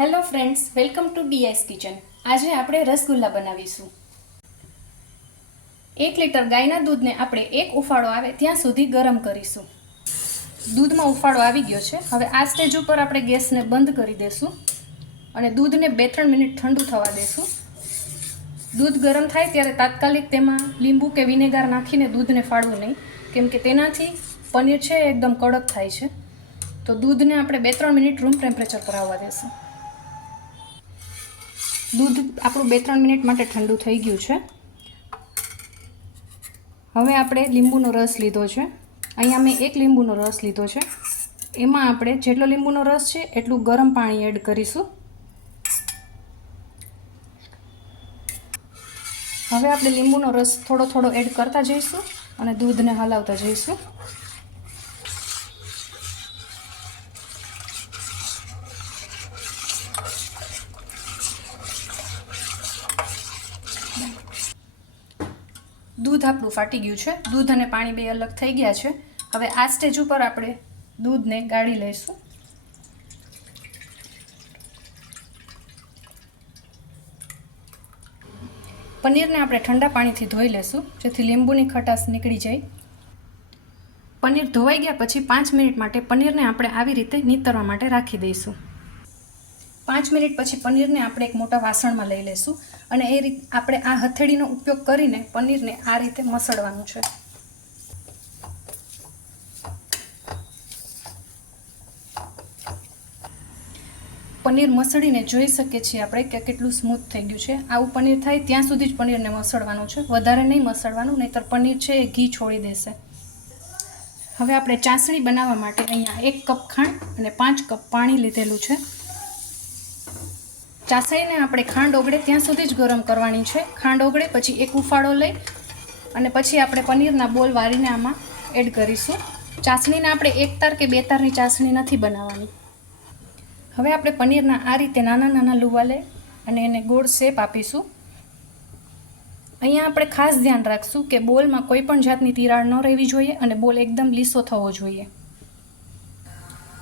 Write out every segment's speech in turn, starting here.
Hello friends, welcome to DS kitchen. આજે આપણે રસગુલ્લા બનાવીશું. 1 લીટર ગાયના દૂધને આપણે એક ઉફાળો આવે ત્યાં સુધી ગરમ કરીશું. દૂધમાં ઉફાળો આવી ગયો છે. હવે આ સ્ટેજ ઉપર આપણે ગેસને બંધ કરી દઈશું અને દૂધને 2-3 મિનિટ ઠંડુ થવા દઈશું. દૂધ ગરમ થાય ત્યારે તાત્કાલિક તેમાં લીંબુ કે વિનેગર નાખીને દૂધને ફાળવું નહીં, કેમ કે તેનાથી પનીર છે એકદમ કડક થાય છે. તો દૂધને આપણે 2-3 મિનિટ રૂમ ટેમ્પરેચર પર આવવા દઈશું. દૂધ આપણું 2-3 મિનિટ માટે ઠંડુ થઈ ગયું છે. હવે આપણે લીંબુનો રસ લીધો છે. અહીંયા મેં 1 લીંબુનો રસ લીધો છે. એમાં આપણે જેટલો લીંબુનો રસ છે એટલું ગરમ પાણી એડ કરીશું. હવે આપણે લીંબુનો રસ થોડો થોડો એડ કરતા જઈશું અને દૂધને હલાવતા જઈશું. દૂધ આપણું ફાટી ગયું છે. દૂધ અને પાણી બે અલગ થઈ ગયા છે. હવે આ સ્ટેજ ઉપર આપણે દૂધને ગાળી લઈશું. પનીરને આપણે ઠંડા પાણીથી ધોઈ લઈશું, જેથી લીંબુની ખટાશ નીકળી જાય. પનીર ધોવાઈ ગયા પછી 5 મિનિટ માટે પનીરને આપણે આવી રીતે નીતરવા માટે રાખી દઈશું. 5 મિનિટ પછી પનીરને આપણે એક મોટા વાસણમાં લઈ લઈશું અને એ રીતે આપણે આ હથેળીનો ઉપયોગ કરીને પનીરને આ રીતે મસળવાનું છે. પનીર મસળીને જોઈ શકીએ છીએ આપણે કે કેટલું સ્મૂથ થઈ ગયું છે. આવું પનીર થાય ત્યાં સુધી જ પનીરને મસળવાનું છે, વધારે નહીં મસળવાનું, નહીંતર પનીર છે એ ઘી છોડી દેશે. હવે આપણે ચાસણી બનાવવા માટે અહીંયા 1 કપ ખાંડ અને 5 કપ પાણી લીધેલું છે. ચાસણીને આપણે ખાંડ ઓગળે ત્યાં સુધી જ ગરમ કરવાની છે. ખાંડ ઓગળે પછી એક ઉફાળો લઈ અને પછી આપણે પનીરના બોલ વાળીને આમાં એડ કરીશું. ચાસણીને આપણે 1 તાર કે 2 તારની ચાસણી નથી બનાવવાની. હવે આપણે પનીરના આ રીતે નાના નાના લુવા લઈ અને એને ગોળ શેપ આપીશું. અહીંયા આપણે ખાસ ધ્યાન રાખશું કે બોલમાં કોઈ પણ જાતની તિરાડ ન રહેવી જોઈએ અને બોલ એકદમ લીસો થવો જોઈએ.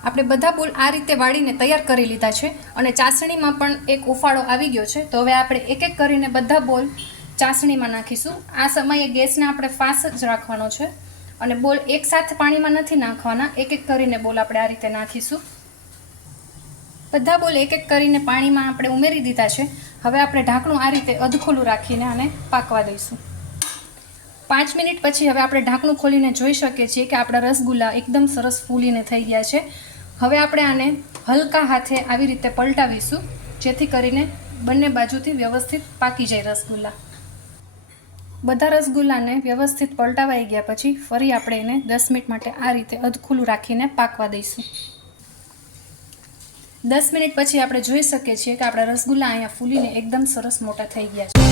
આપણે બધા બોલ આ રીતે વાળીને તૈયાર કરી લીધા છે અને ચાસણીમાં પણ એક ઉફાળો આવી ગયો છે. તો હવે આપણે એક એક કરીને બધા બોલ ચાસણીમાં નાખીશું. આ સમયે ગેસને આપણે ફાસ્ટ જ રાખવાનો છે અને બોલ એકસાથે પાણીમાં નથી નાખવાના. એક એક કરીને બોલ આપણે આ રીતે નાખીશું. બધા બોલ એક એક કરીને પાણીમાં આપણે ઉમેરી દીધા છે. હવે આપણે ઢાંકણું આ રીતે અધખુલ્લું રાખીને આને પાકવા દઈશું. 5 મિનિટ પછી હવે આપણે ઢાંકણું ખોલીને જોઈ શકીએ છીએ કે આપણા રસગુલ્લા એકદમ સરસ ફૂલીને થઈ ગયા છે. હવે આપણે આને હલકા હાથે આવી રીતે પલટાવીશું, જેથી કરીને બંને બાજુથી વ્યવસ્થિત પાકી જાય રસગુલ્લા. બધા રસગુલ્લાને વ્યવસ્થિત પલટાવાઈ ગયા પછી ફરી આપણે એને 10 મિનિટ માટે આ રીતે અધખુલ્લું રાખીને પાકવા દઈશું. 10 મિનિટ પછી આપણે જોઈ શકીએ છીએ કે આપણા રસગુલ્લા અહીંયા ફૂલીને એકદમ સરસ મોટા થઈ ગયા છે.